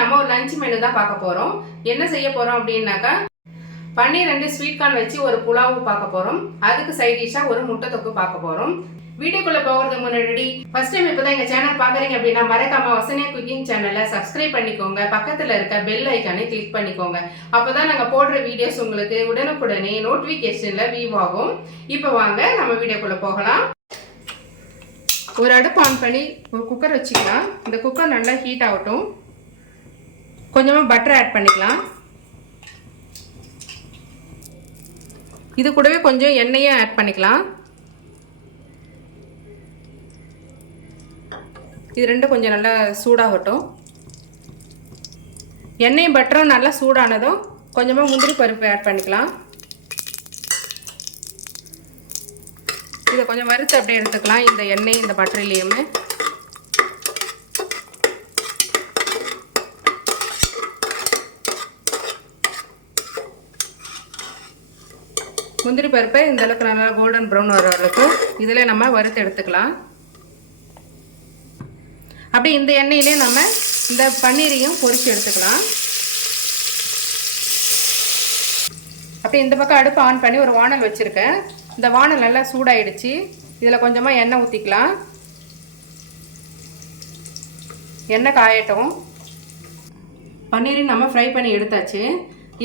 நம்ம ஒரு lunch menu தான் பார்க்க போறோம். என்ன செய்ய போறோம் அப்படின்னாக்கா பன்னீர் அண்ட் ஸ்வீட் கார்ன் வச்சு ஒரு புலாவ் பார்க்க போறோம். அதுக்கு சைட் டிஷ்ஷா ஒரு முட்டை தொக்கு பார்க்க போறோம். வீடியோக்குள்ள போகிறதுக்கு முன்னாடி ஃபர்ஸ்ட் டைம் இப்பதான் எங்க சேனல் பாக்குறீங்க அப்படின்னா மறக்காம வசனியா குக்கிங் சேனலை சப்ஸ்கிரைப் பண்ணிக்கோங்க. பக்கத்துல இருக்க பெல் ஐக்கானை கிளிக் பண்ணிக்கோங்க. அப்பதான் நாங்க போடுற வீடியோஸ் உங்களுக்கு உடனுக்குடனே நோட்டிபிகேஷன்ல வியூ ஆகும். இப்போ வாங்க நம்ம வீடியோக்குள்ள போகலாம். ஒரு அடுப்பு ஆன் பண்ணி ஒரு குக்கர் வச்சுக்கலாம். இந்த குக்கர் நல்லா ஹீட் ஆகட்டும். கொஞ்சமாக பட்டர் ஆட் பண்ணிக்கலாம். இது கூடவே கொஞ்சம் எண்ணெயும் ஆட் பண்ணிக்கலாம். இது ரெண்டும் கொஞ்சம் நல்லா சூடாகட்டும். எண்ணெயும் பட்டரும் நல்லா சூடானதும் கொஞ்சமாக முந்திரி பருப்பு ஆட் பண்ணிக்கலாம். இதை கொஞ்சம் வறுத்து அப்படியே எடுத்துக்கலாம். இந்த எண்ணெய் இந்த பட்டர்லேயுமே முந்திரி பருப்பை இந்த அளவுக்கு நல்லா கோல்டன் ப்ரௌன் வர அளவுக்கு இதில் நம்ம வறுத்து எடுத்துக்கலாம். அப்படி இந்த எண்ணெயிலே நம்ம இந்த பன்னீரையும் பொரிச்சு எடுத்துக்கலாம். அப்படி இந்த பக்கம் அடுப்பு ஆன் பண்ணி ஒரு வானல் வச்சுருக்கேன். இந்த வானல் நல்லா சூடாயிடுச்சு. இதில் கொஞ்சமாக எண்ணெய் ஊற்றிக்கலாம். எண்ணெய் காயட்டும். பன்னீரையும் நம்ம ஃப்ரை பண்ணி எடுத்தாச்சு.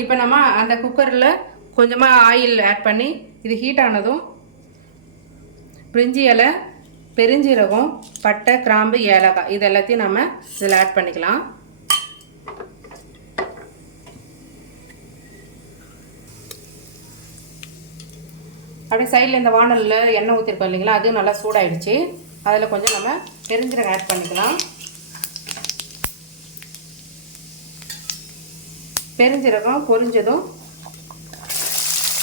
இப்போ நம்ம அந்த குக்கரில் கொஞ்சமாக ஆயில் ஆட் பண்ணி இது ஹீட் ஆனதும் பிரிஞ்சி இலை, பெருஞ்சீரகம், பட்டை, கிராம்பு, ஏலக்காய் இது எல்லாத்தையும் நம்ம இதில் ஆட் பண்ணிக்கலாம். அப்படியே சைடில் இந்த வானலில் எண்ணெய் ஊற்றிருக்கோம் இல்லைங்களா, அதுவும் நல்லா சூடாயிடுச்சு. அதில் கொஞ்சம் நம்ம பெருஞ்சீரகம் ஆட் பண்ணிக்கலாம். பெருஞ்சீரகம் பொரிஞ்சதும்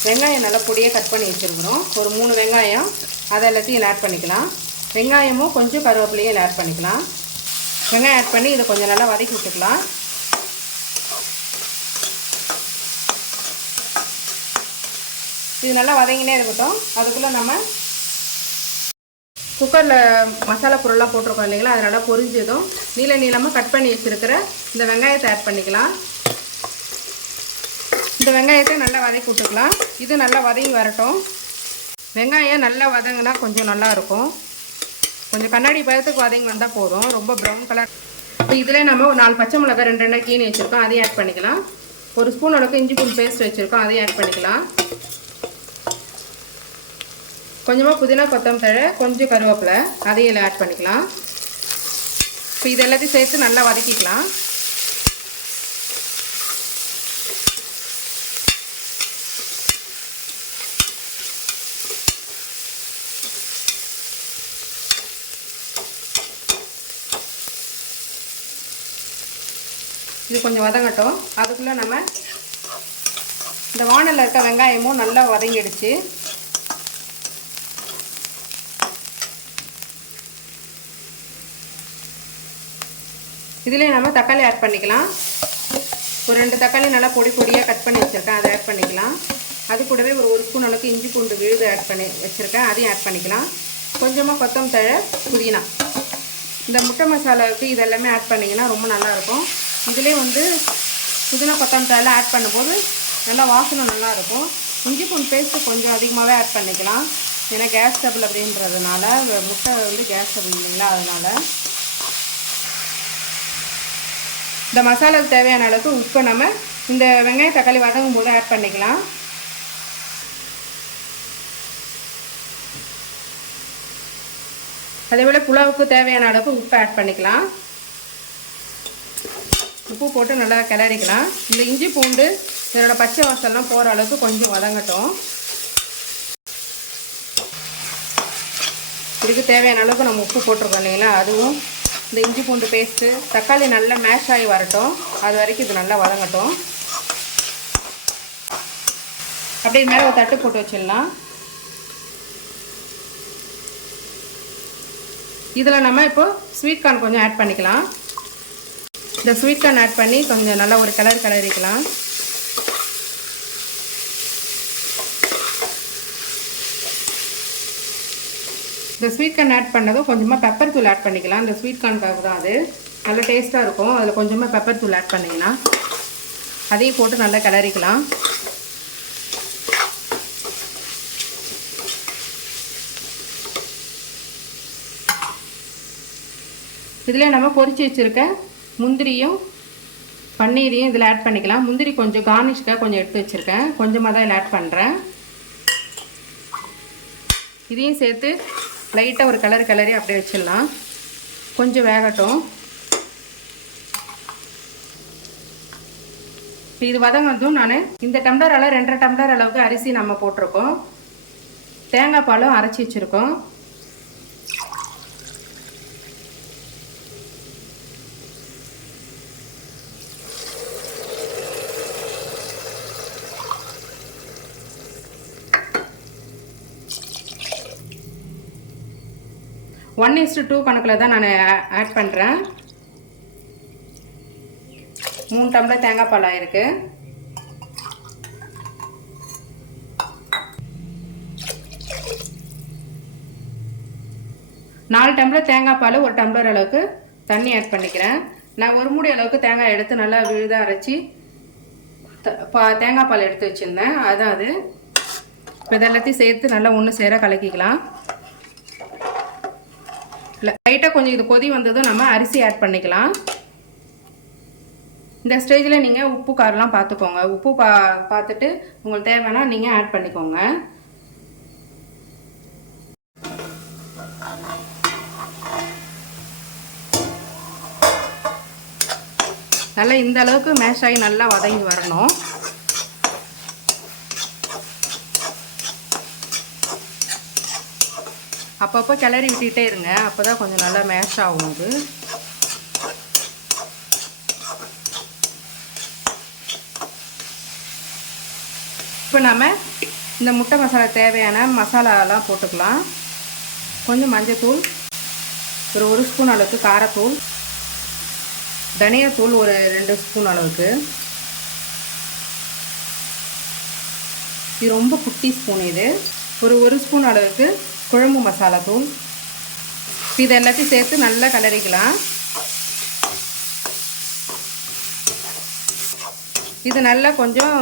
வெங்காயம் நல்லா பொடியாக கட் பண்ணி வச்சுருக்கிறோம். ஒரு 3 வெங்காயம் அதை எல்லாத்தையும் ஆட் பண்ணிக்கலாம். வெங்காயமும் கொஞ்சம் கருவேப்பிலையும் ஆட் பண்ணிக்கலாம். வெங்காயம் ஆட் பண்ணி இதை கொஞ்சம் நல்லா வதக்கி விட்டுக்கலாம். இது நல்லா வதங்கினே இருக்கட்டும். அதுக்குள்ளே நம்ம குக்கரில் மசாலா பொருள்லாம் போட்டிருக்கோம் இல்லைங்களா, அது நல்லா பொரிஞ்சதும் நீளமாக கட் பண்ணி வச்சுருக்கிற இந்த வெங்காயத்தை ஆட் பண்ணிக்கலாம். இந்த வெங்காயத்தை நல்லா வதக்கி விட்டுக்கலாம். இது நல்லா வதங்கி வரட்டும். வெங்காயம் நல்லா வதங்கினா கொஞ்சம் நல்லாயிருக்கும். கொஞ்சம் கண்ணாடி பதத்துக்கு வதங்கி வந்தால் போதும். ரொம்ப ப்ரௌன் கலர். இப்போ இதில் நம்ம ஒரு 4 பச்சை மிளகாய் 2 கீனி வச்சுருக்கோம், அதையும் ஆட் பண்ணிக்கலாம். ஒரு ஸ்பூன் அளவுக்கு இஞ்சி பூண்டு பேஸ்ட் வச்சுருக்கோம், அதையும் ஆட் பண்ணிக்கலாம். கொஞ்சமாக புதினா, கொத்தமல்லி தழை, கொஞ்சம் கருவேப்பிலை அதையும் ஆட் பண்ணிக்கலாம். இப்போ இது எல்லாத்தையும் சேர்த்து நல்லா வதக்கிக்கலாம். இது கொஞ்சம் வதங்கட்டும். அதுக்குள்ளே நம்ம இந்த வானலில் இருக்க வெங்காயமும் நல்லா வதங்கிடுச்சு. இதிலே நம்ம தக்காளி ஆட் பண்ணிக்கலாம். ஒரு 2 தக்காளி நல்லா பொடியாக கட் பண்ணி வச்சுருக்கேன், அதை ஆட் பண்ணிக்கலாம். அது கூடவே ஒரு ஸ்பூன் அளவுக்கு இஞ்சி பூண்டு விழுது ஆட் பண்ணி வச்சுருக்கேன், அதையும் ஆட் பண்ணிக்கலாம். கொஞ்சமாக கொத்தமல்லி தழை, புதினா. இந்த முட்டை மசாலாவுக்கு இதெல்லாமே ஆட் பண்ணிங்கன்னா ரொம்ப நல்லாயிருக்கும். இதிலே புதினா, கொத்தமல்லி தழை ஆட் பண்ணும்போது நல்லா வாசனை நல்லாயிருக்கும். இஞ்சி பூண்டு பேஸ்ட்டு கொஞ்சம் அதிகமாகவே ஆட் பண்ணிக்கலாம். ஏன்னா கேஸ் டபுள் அப்படின்றதுனால, முட்டை கேஸ் டபுள் இல்லைங்களா, அதனால் இந்த மசாலாவுக்கு தேவையான அளவுக்கு உப்பை நம்ம இந்த வெங்காயம் தக்காளி வதங்கும் போது ஆட் பண்ணிக்கலாம். அதேபோல் புலாவுக்கு தேவையான அளவுக்கு உப்பு ஆட் பண்ணிக்கலாம். உப்பு போட்டு நல்லா கிளறிக்கலாம். இந்த இஞ்சி பூண்டு இதனோட பச்சை வாசல்லாம் போகிற அளவுக்கு கொஞ்சம் வதங்கட்டும். இதுக்கு தேவையான அளவுக்கு நம்ம உப்பு போட்டிருக்கோம் இல்லைங்களா, அதுவும் இந்த இஞ்சி பூண்டு பேஸ்ட்டு தக்காளி நல்லா மேஷ் ஆகி வரட்டும். அது வரைக்கும் இது நல்லா வதங்கட்டும். அப்படியே மேலே ஒரு தட்டு போட்டு வச்சிடலாம். இதில் நம்ம இப்போ ஸ்வீட் கார்ன் கொஞ்சம் ஆட் பண்ணிக்கலாம். இந்த ஸ்வீட் கார்ன் ஆட் பண்ணி கொஞ்சம் நல்லா ஒரு கிளறிக்கலாம். இந்த ஸ்வீட் கார்ன் ஆட் பண்ணதும் கொஞ்சமாக பெப்பர் தூள் ஆட் பண்ணிக்கலாம். இந்த ஸ்வீட் கார்னுக்காக தான் அது. நல்லா டேஸ்ட்டாக இருக்கும். அதில் கொஞ்சமாக பெப்பர் தூள் ஆட் பண்ணிங்கன்னா அதையும் போட்டு நல்லா கிளறிக்கலாம். இதில் நம்ம பொரிச்சு வச்சுருக்க முந்திரியும் பன்னீரையும் இதில் ஆட் பண்ணிக்கலாம். முந்திரி கொஞ்சம் கார்னிஷ்க்காக கொஞ்சம் எடுத்து வச்சுருக்கேன், கொஞ்சமாக தான் இதில் ஆட் பண்ணுறேன். இதையும் சேர்த்து லைட்டாக ஒரு கிளறி அப்படியே வச்சிடலாம். கொஞ்சம் வேகட்டும். இது வதங்கதும் நான் இந்த டம்ளரால் 2.5 டம்ளர் அளவுக்கு அரிசி நம்ம போட்டிருக்கோம். தேங்காய் பாலும் அரைச்சி வச்சுருக்கோம். ஒன் 1:2 கணக்கில் தான் நான் ஆட் பண்ணுறேன். 3 டம்ளர் தேங்காய் பால் ஆயிருக்கு. நாலு டம்ளர் தேங்காய் பால் 1 டம்ளர் அளவுக்கு தண்ணி ஆட் பண்ணிக்கிறேன். நான் ஒரு மூடி அளவுக்கு தேங்காய் எடுத்து நல்லா விழுதாக அரைச்சி தேங்காய் பால் எடுத்து வச்சுருந்தேன். அதான் அது. இப்போ இதெல்லாத்தையும் சேர்த்து நல்லா ஒன்று சேர கலக்கிக்கலாம். லைட்டாக கொஞ்சம் இது கொதி வந்ததும் நம்ம அரிசி ஆட் பண்ணிக்கலாம். இந்த ஸ்டேஜில் நீங்கள் உப்பு காரெலாம் பார்த்துக்கோங்க. உப்பு பார்த்துட்டு உங்களுக்கு தேவைன்னா நீங்கள் ஆட் பண்ணிக்கோங்க. நல்லா இந்த அளவுக்கு மேஷ் ஆகி நல்லா வதங்கி வரணும். அப்பப்போ கிளறி விட்டுக்கிட்டே இருங்க, அப்போ தான் கொஞ்சம் நல்லா மேஷ் ஆகும். அது இப்போ நம்ம இந்த முட்டை மசாலா தேவையான மசாலாலாம் போட்டுக்கலாம். கொஞ்சம் மஞ்சத்தூள், ஒரு ஸ்பூன் அளவுக்கு காரத்தூள், தனியாத்தூள் ஒரு 2 ஸ்பூன் அளவுக்கு. இது ரொம்ப குட்டி ஸ்பூன். இது ஒரு ஸ்பூன் அளவுக்கு குழம்பு மசாலா தூள். இது எல்லாத்தையும் சேர்த்து நல்லா கலரிக்கலாம். இது நல்லா கொஞ்சம்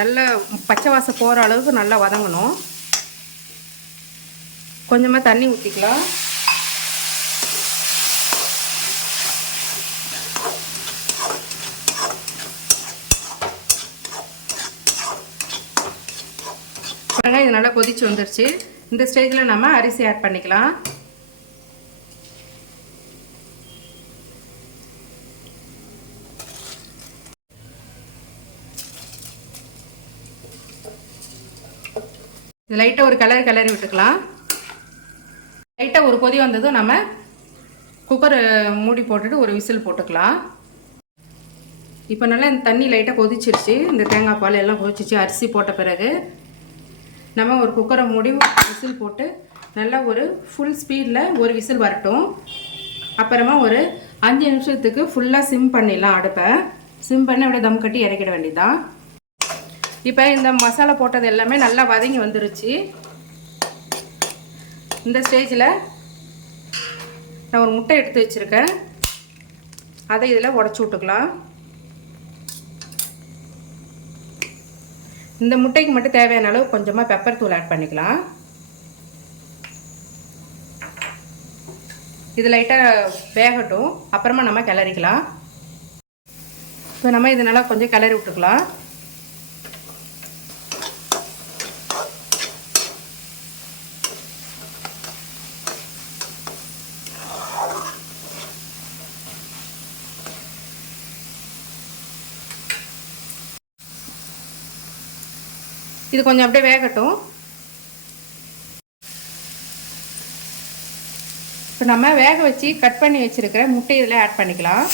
நல்லா பச்சை வாசம் போகிற அளவுக்கு நல்லா வதங்கணும். கொஞ்சமாக தண்ணி ஊற்றிக்கலாம். இது நல்லா கொதிச்சு வந்துருச்சு. இந்த ஸ்டேஜில் நம்ம அரிசி ஆட் பண்ணிக்கலாம். இது லைட்டாக ஒரு கிளறி விட்டுக்கலாம். லைட்டாக ஒரு கொதி வந்ததும் நம்ம குக்கர் மூடி போட்டுட்டு ஒரு விசில் போட்டுக்கலாம். இப்போ நல்லா இந்த தண்ணி லைட்டாக கொதிச்சிருச்சு. இந்த தேங்காய் பால் எல்லாம் கொதிச்சிச்சு. அரிசி போட்ட பிறகு நம்ம ஒரு குக்கரை மூடி விசில் போட்டு நல்லா ஒரு ஃபுல் ஸ்பீடில் ஒரு விசில் வரட்டும். அப்புறமா ஒரு 5 நிமிஷத்துக்கு ஃபுல்லாக சிம் பண்ணிடலாம். அடுப்பை சிம் பண்ணி அப்படியே தம் கட்டி இறக்கிட வேண்டியதான். இப்போ இந்த மசாலா போட்டது எல்லாமே நல்லா வதங்கி வந்துருச்சு. இந்த ஸ்டேஜில் நான் ஒரு முட்டை எடுத்து வச்சுருக்கேன். அதை இதில் உடச்சி விட்டுக்கலாம். இந்த முட்டைக்கு மட்டும் தேவையான அளவு கொஞ்சமாக பெப்பர் தூள் ஆட் பண்ணிக்கலாம். இது லைட்டாக வேகட்டும், அப்புறமா நம்ம கிளறிக்கலாம். இப்போ நம்ம இது நல்லா கொஞ்சம் கிளறி விட்டுக்கலாம். இது கொஞ்சம் அப்படியே வேகட்டும். இப்போ நம்ம வேக வச்சு கட் பண்ணி வச்சுருக்கிற முட்டை இதில் ஆட் பண்ணிக்கலாம்.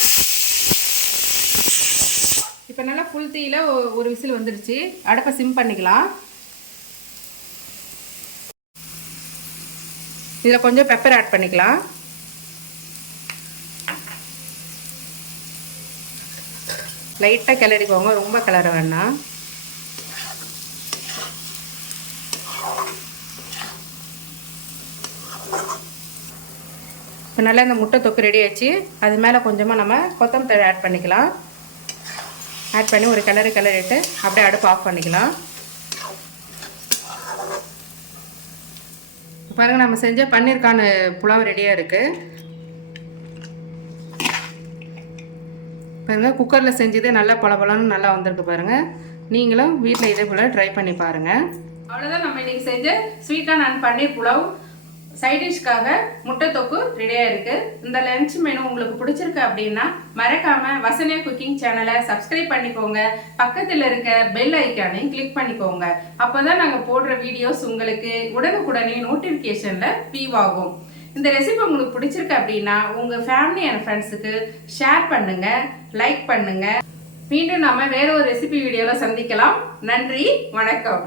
இப்போ நல்லா ஃபுல் தீயில் ஒரு விசில் வந்துடுச்சு. அடுப்பை சிம் பண்ணிக்கலாம். இதில் கொஞ்சம் பெப்பர் ஆட் பண்ணிக்கலாம். லைட்டாக கிளறிக்கோங்க, ரொம்ப கிளற வேண்டாம். இப்போ நல்லா இந்த முட்டை தொக்கு ரெடி ஆச்சு. அது மேலே கொஞ்சமாக நம்ம கொத்தமல்லி தழை ஆட் பண்ணிக்கலாம். ஆட் பண்ணி ஒரு கிளறிட்டு அப்படியே அடுப்பு ஆஃப் பண்ணிக்கலாம். பாருங்கள், நம்ம செஞ்ச பன்னீருக்கான புலாவ் ரெடியாக இருக்குது. பாருங்கள், குக்கரில் செஞ்சது நல்லா பளபளன்னு நல்லா வந்திருக்கு பாருங்கள். நீங்களும் வீட்டில் இதே போல் ட்ரை பண்ணி பாருங்கள். அவ்வளோதான், நம்ம இன்றைக்கி செஞ்ச sweet corn and paneer pulao. Side டிஷ்க்காக முட்டை தொக்கு ரெடியாக இருக்குது. இந்த லஞ்ச் மெனு உங்களுக்கு பிடிச்சிருக்கு அப்படின்னா மறக்காமல் வசன்யா குக்கிங் சேனலை சப்ஸ்கிரைப் பண்ணிக்கோங்க. பக்கத்தில் இருக்க பெல் ஐக்கானையும் கிளிக் பண்ணிக்கோங்க. அப்போ தான் நாங்கள் போடுற வீடியோஸ் உங்களுக்கு உடனுக்குடனே நோட்டிஃபிகேஷனில் வியூ ஆகும். இந்த ரெசிபி உங்களுக்கு பிடிச்சிருக்கு அப்படின்னா உங்கள் ஃபேமிலி அண்ட் ஃப்ரெண்ட்ஸுக்கு ஷேர் பண்ணுங்கள், லைக் பண்ணுங்கள். மீண்டும் நம்ம வேற ஒரு ரெசிபி வீடியோவில் சந்திக்கலாம். நன்றி, வணக்கம்.